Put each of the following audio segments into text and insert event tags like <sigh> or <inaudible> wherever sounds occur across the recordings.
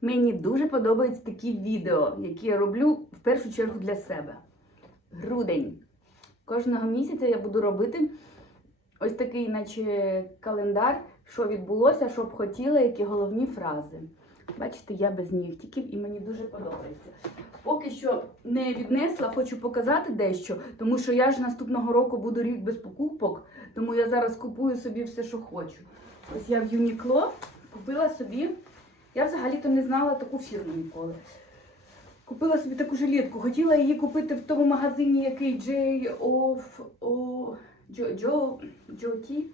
Мені дуже подобаються такі відео, які я роблю в першу чергу для себе. Грудень. Кожного місяця я буду робити ось такий, наче календар, що відбулося, що б хотіла, які головні фрази. Бачите, я без нігтиків і мені дуже подобається. Поки що не віднесла, хочу показати дещо, тому що я ж наступного року буду рік без покупок, тому я зараз купую собі все, що хочу. Ось я в Юнікло купила собі. Я взагалі-то не знала таку фірму ніколи. Купила собі таку жилетку. Хотіла її купити в тому магазині, який J of O Джо, Ті.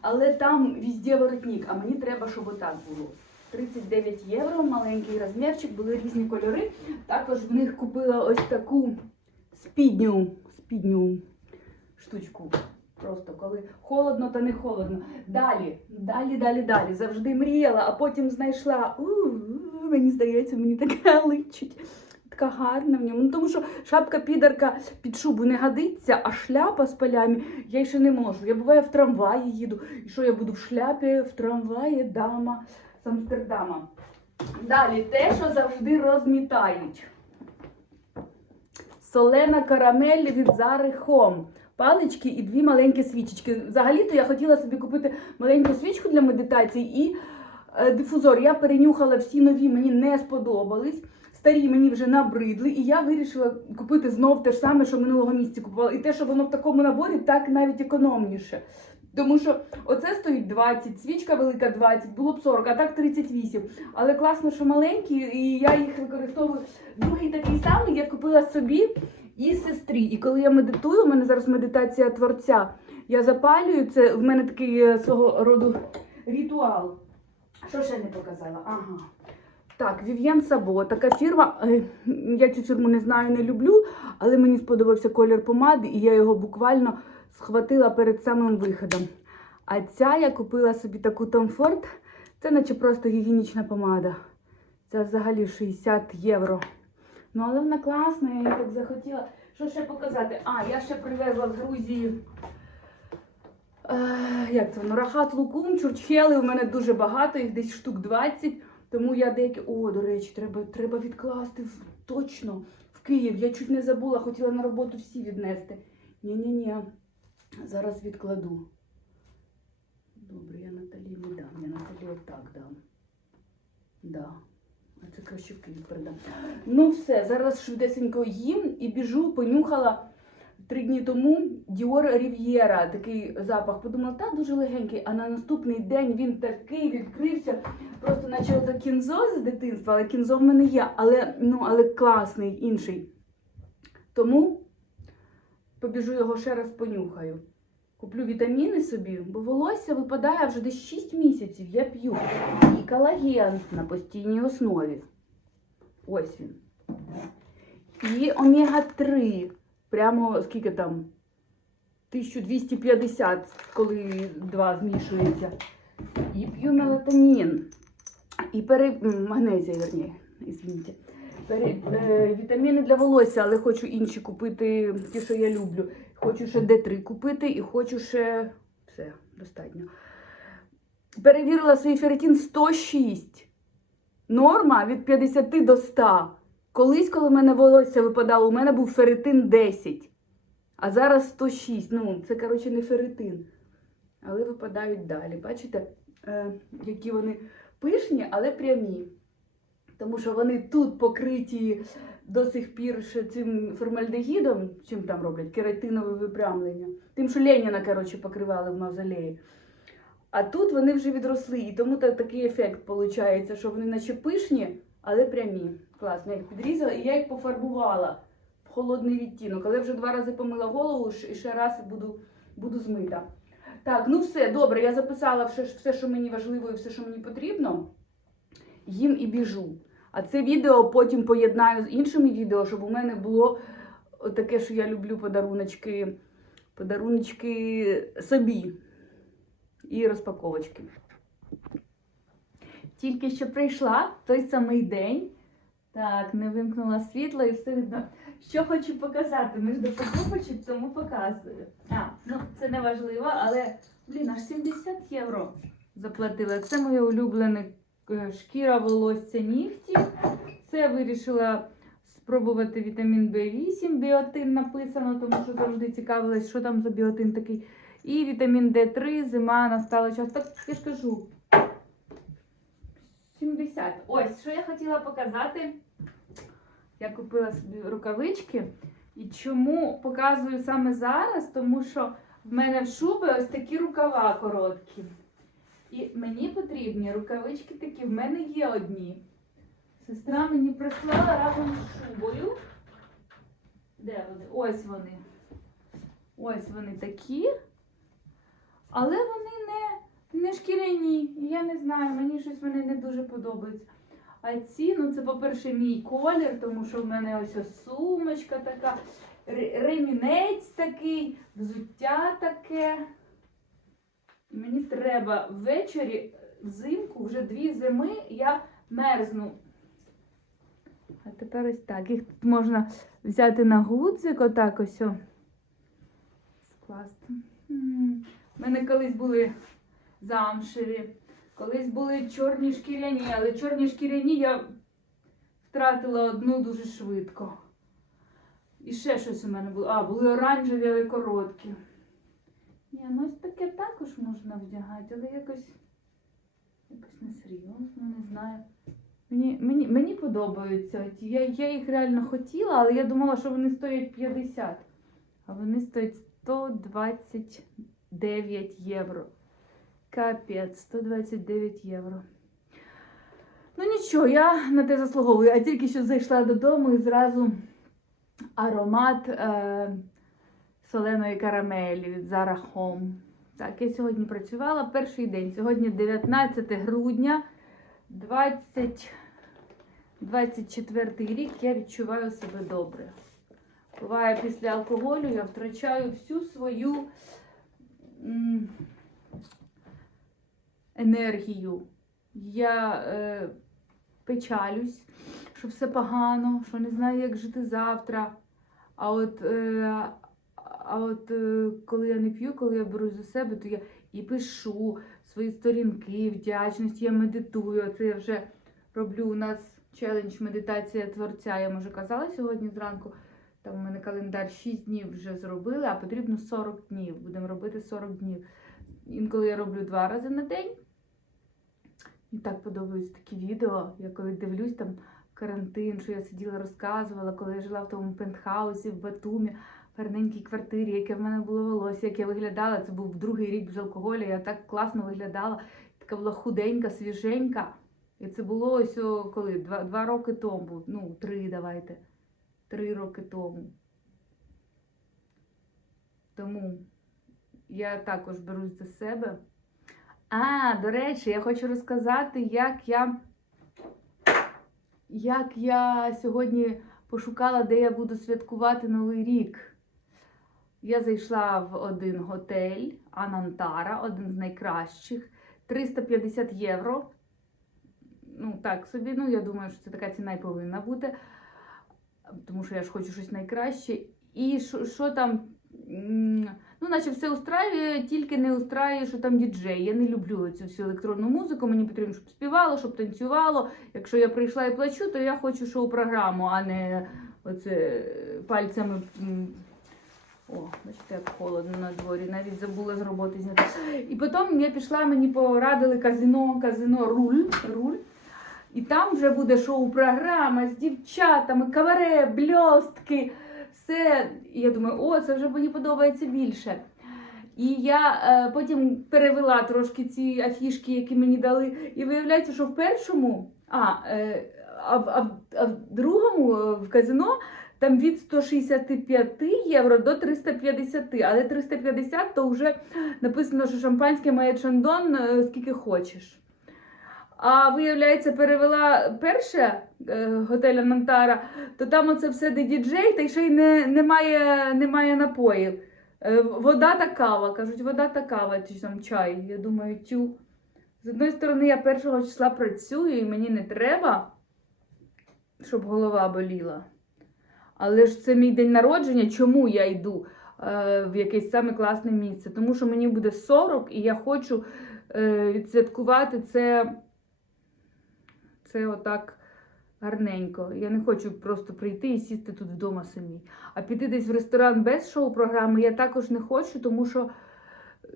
Але там везде воротник, а мені треба, щоб отак було. 39 євро, маленький розмірчик, були різні кольори. Також в них купила ось таку спідню, спідню штучку. Просто коли холодно, то не холодно. Далі, далі, далі, далі. Завжди мріяла, а потім знайшла. У-у-у, мені здається, мені таке <laughs> личить. Така гарна в ньому. Ну, тому що шапка підарка під шубу не годиться, а шляпа з полями я ще не можу. Я буває в трамваї їду. І що я буду в шляпі, в трамваї, дама з Амстердама. Далі те, що завжди розмітають. Солена карамель від Зари Хом. Палички і дві маленькі свічечки. Взагалі-то я хотіла собі купити маленьку свічку для медитації і е, дифузор. Я перенюхала всі нові, мені не сподобались. Старі мені вже набридли, і я вирішила купити знов те ж саме, що минулого місяця купувала. І те, що воно в такому наборі, так навіть економніше. Тому що оце стоїть 20, свічка велика 20, було б 40, а так 38. Але класно, що маленькі, і я їх використовую. Другий такий самий я купила собі і сестрі. І коли я медитую, у мене зараз медитація творця. Я запалюю це. В мене такий е, свого роду ритуал. Що ще не показала? Ага. Так, Вів'ян Сабо, така фірма. е, Я цю фірму не знаю, не люблю, але мені сподобався колір помади, і я його буквально схватила перед самим виходом. А ця я купила собі таку Tom Ford. Це наче просто гігієнічна помада. Це взагалі 60 євро. Ну, але вона класна, я її так захотіла. Що ще показати? А, я ще привезла з Грузії. Е, як це воно? Рахат лукум, чурчхели. У мене дуже багато, їх десь штук 20. Тому я деякі. О, до речі, треба, треба відкласти в- точно в Київ. Я чуть не забула, хотіла на роботу всі віднести. Ні-ні-ні. Зараз відкладу. Добре, я Наталі не дам. Я Наталі отак дам. Да. А це краще в. Ну все, зараз швидесенько їм і біжу, понюхала три дні тому Dior Riviera, такий запах. Подумала, та дуже легенький. А на наступний день він такий відкрився, просто наче ото кінзо з дитинства, але кінзо в мене є, але, ну, але класний, інший. Тому побіжу його ще раз понюхаю. Куплю вітаміни собі, бо волосся випадає вже десь 6 місяців. Я п'ю. І колаген на постійній основі. Ось він. І омега-3. Прямо скільки там? 1250, коли два змішуються. І п'ю мелатонін. І пере... магнезія, верні, извините. Е, вітаміни для волосся, але хочу інші купити, ті, що я люблю. Хочу ще Д3 купити і хочу ще. Все, достатньо. Перевірила свій ферритин 106. Норма від 50 до 100. Колись, коли в мене волосся випадало, у мене був ферритин 10. А зараз 106. Ну, це, коротше, не ферритин. Але випадають далі. Бачите, е, які вони пишні, але прямі. Тому що вони тут покриті до сих пір ще цим формальдегідом, чим там роблять, кератинове випрямлення. Тим, що Леніна, коротше, покривали в мавзолеї. А тут вони вже відросли, і тому так, такий ефект виходить, що вони наче пишні, але прямі. Класно, я їх підрізала і я їх пофарбувала в холодний відтінок. Але вже два рази помила голову і ще раз буду, буду змита. Так, ну все, добре, я записала все, все, що мені важливо і все, що мені потрібно. Їм і біжу. А це відео потім поєднаю з іншими відео, щоб у мене було таке, що я люблю подаруночки, подаруночки собі і розпаковочки. Тільки що прийшла той самий день. Так, не вимкнула світло і все видно. Що хочу показати, ми ж до покупочок, тому показую. А, ну це не важливо, але блін, аж 70 євро заплатила. Це моє улюблене шкіра волосся нігті. Це вирішила спробувати вітамін В8, біотин написано, тому що завжди цікавилась, що там за біотин такий. І вітамін Д3, зима настала час. Так я ж кажу. 70. Ось, що я хотіла показати. Я купила собі рукавички. І чому показую саме зараз? Тому що в мене в шуби ось такі рукава короткі. І мені потрібні рукавички такі, в мене є одні. Сестра мені прислала разом з шубою. Де вони? Ось вони. Ось вони такі. Але вони не, не шкіряні. Я не знаю, мені щось вони не дуже подобаються. А ці, ну це, по-перше, мій колір, тому що в мене ось ось сумочка така, ремінець такий, взуття таке. Мені треба ввечері, взимку, вже дві зими, я мерзну. А тепер ось так. Їх тут можна взяти на гудзик, отак ось. Скласти. У мене колись були замшеві, колись були чорні шкіряні, але чорні шкіряні я втратила одну дуже швидко. І ще щось у мене було. А, були оранжеві, але короткі. Ні, ну ось таке також можна вдягати, але якось, якось несерйозно, не знаю. Мені, мені, мені подобаються. Я, я їх реально хотіла, але я думала, що вони стоять 50. А вони стоять 129 євро. Капець, 129 євро. Ну нічого, я на те заслуговую. А тільки що зайшла додому і зразу аромат е, соленої карамелі від Zara Home. Так, я сьогодні працювала перший день. Сьогодні 19 грудня 20, 24 рік. Я відчуваю себе добре. Буває, після алкоголю я втрачаю всю свою м, енергію. Я е, печалюсь, що все погано, що не знаю, як жити завтра. А от, е, от е, коли я не п'ю, коли я берусь за себе, то я і пишу свої сторінки, вдячності, я медитую. Це я вже роблю у нас челендж медитація творця. Я може казала сьогодні зранку. Там у мене календар 6 днів вже зробили, а потрібно 40 днів. Будемо робити 40 днів. Інколи я роблю два рази на день. Мені так подобаються такі відео. Я коли дивлюсь там карантин, що я сиділа, розказувала, коли я жила в тому пентхаусі в Батумі, гарненькій квартирі, яке в мене було волосся, як я виглядала. Це був другий рік без алкоголю. Я так класно виглядала. Така була худенька, свіженька. І це було ось о, коли? Два, два роки тому. Ну, три давайте. Три роки тому. Тому я також берусь за себе. А, до речі, я хочу розказати, як я, як я сьогодні пошукала, де я буду святкувати Новий рік. Я зайшла в один готель Анантара, один з найкращих. 350 євро. Ну, так собі, ну, я думаю, що це така ціна і повинна бути. Тому що я ж хочу щось найкраще. І що, там? Ну, наче все устраює, тільки не устраює, що там діджей. Я не люблю цю всю електронну музику. Мені потрібно, щоб співало, щоб танцювало. Якщо я прийшла і плачу, то я хочу шоу-програму, а не оце пальцями. О, бачите, як холодно на дворі, навіть забула з роботи зняти. І потім я пішла, мені порадили казино, казино руль. руль. І там вже буде шоу-програма з дівчатами, каваре, бльостки, все. І я думаю, о, це вже мені подобається більше. І я е, потім перевела трошки ці афішки, які мені дали. І виявляється, що в першому, а, е, а, а, а в другому е, в казино там від 165 євро до 350. Але 350 то вже написано, що шампанське має шандон е, скільки хочеш. А виявляється, перевела перше е, готель Анантара, то там оце все де діджей, та ще й не, немає, немає напоїв. Е, вода та кава. Кажуть, вода та кава, чи там чай. Я думаю, тю. З одної сторони, я першого числа працюю і мені не треба, щоб голова боліла. Але ж це мій день народження, чому я йду е, в якесь саме класне місце? Тому що мені буде 40, і я хочу е, відсвяткувати це це отак гарненько. Я не хочу просто прийти і сісти тут вдома самі. А піти десь в ресторан без шоу-програми я також не хочу, тому що. е,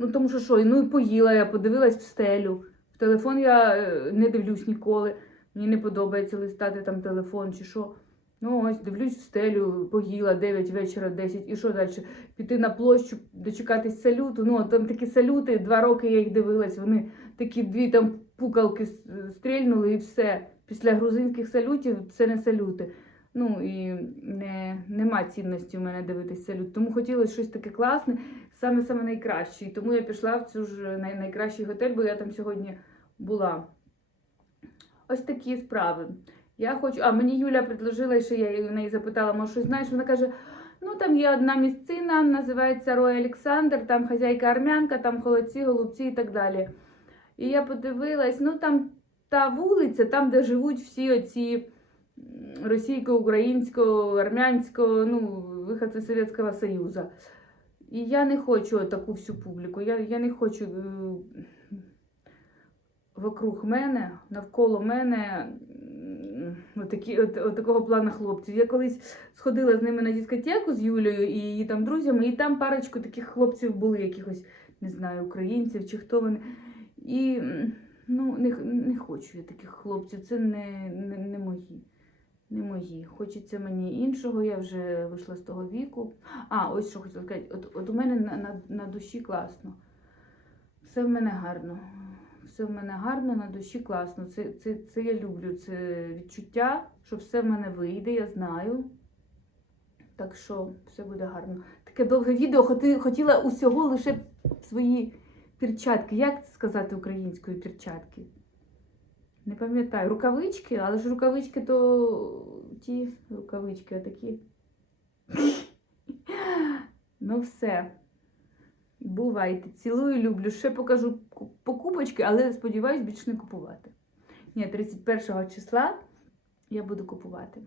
Ну, тому що що, ну і поїла я, подивилась в стелю. В телефон я е, не дивлюсь ніколи. Мені не подобається листати там телефон чи що. Ну, ось дивлюсь в стелю, поїла 9 вечора, 10, і що далі? Піти на площу, дочекатись салюту. Ну, там такі салюти, два роки я їх дивилась, вони такі дві там пукалки стрільнули і все. Після грузинських салютів це не салюти. Ну і не, нема цінності у мене дивитись салют. Тому хотілося щось таке класне, саме саме найкраще. І тому я пішла в цю ж най, найкращий готель, бо я там сьогодні була. Ось такі справи. Я хочу. А мені Юля предложила, що я в неї запитала, може, щось знаєш? Вона каже: ну там є одна місцина, називається Рой Олександр, там хазяйка армянка, там холодці, голубці і так далі. І я подивилась, ну там та вулиця, там, де живуть всі оці російсько-українсько, армянсько, ну, виходці Совєтського Союзу. І я не хочу таку всю публіку. Я, я не хочу е, вокруг мене, навколо мене отакі, от, от такого плану хлопців. Я колись сходила з ними на дискотеку з Юлею і її там друзями, і там парочку таких хлопців були, якихось, не знаю, українців чи хто вони. І ну, не, не хочу я таких хлопців, це не, не, не мої. Не мої. Хочеться мені іншого, я вже вийшла з того віку. А, ось що хотіла сказати. От, от у мене на, на, на душі класно. Все в мене гарно. Все в мене гарно, на душі класно. Це, це, це я люблю. Це відчуття, що все в мене вийде, я знаю. Так що все буде гарно. Таке довге відео хотіла усього лише свої перчатки. Як сказати українською перчатки? Не пам'ятаю. Рукавички, але ж рукавички то ті рукавички а такі. <laughs> Ну все. Бувайте. Цілую, люблю. Ще покажу ку- покупочки, але сподіваюсь більше не купувати. Ні, 31 числа я буду купувати.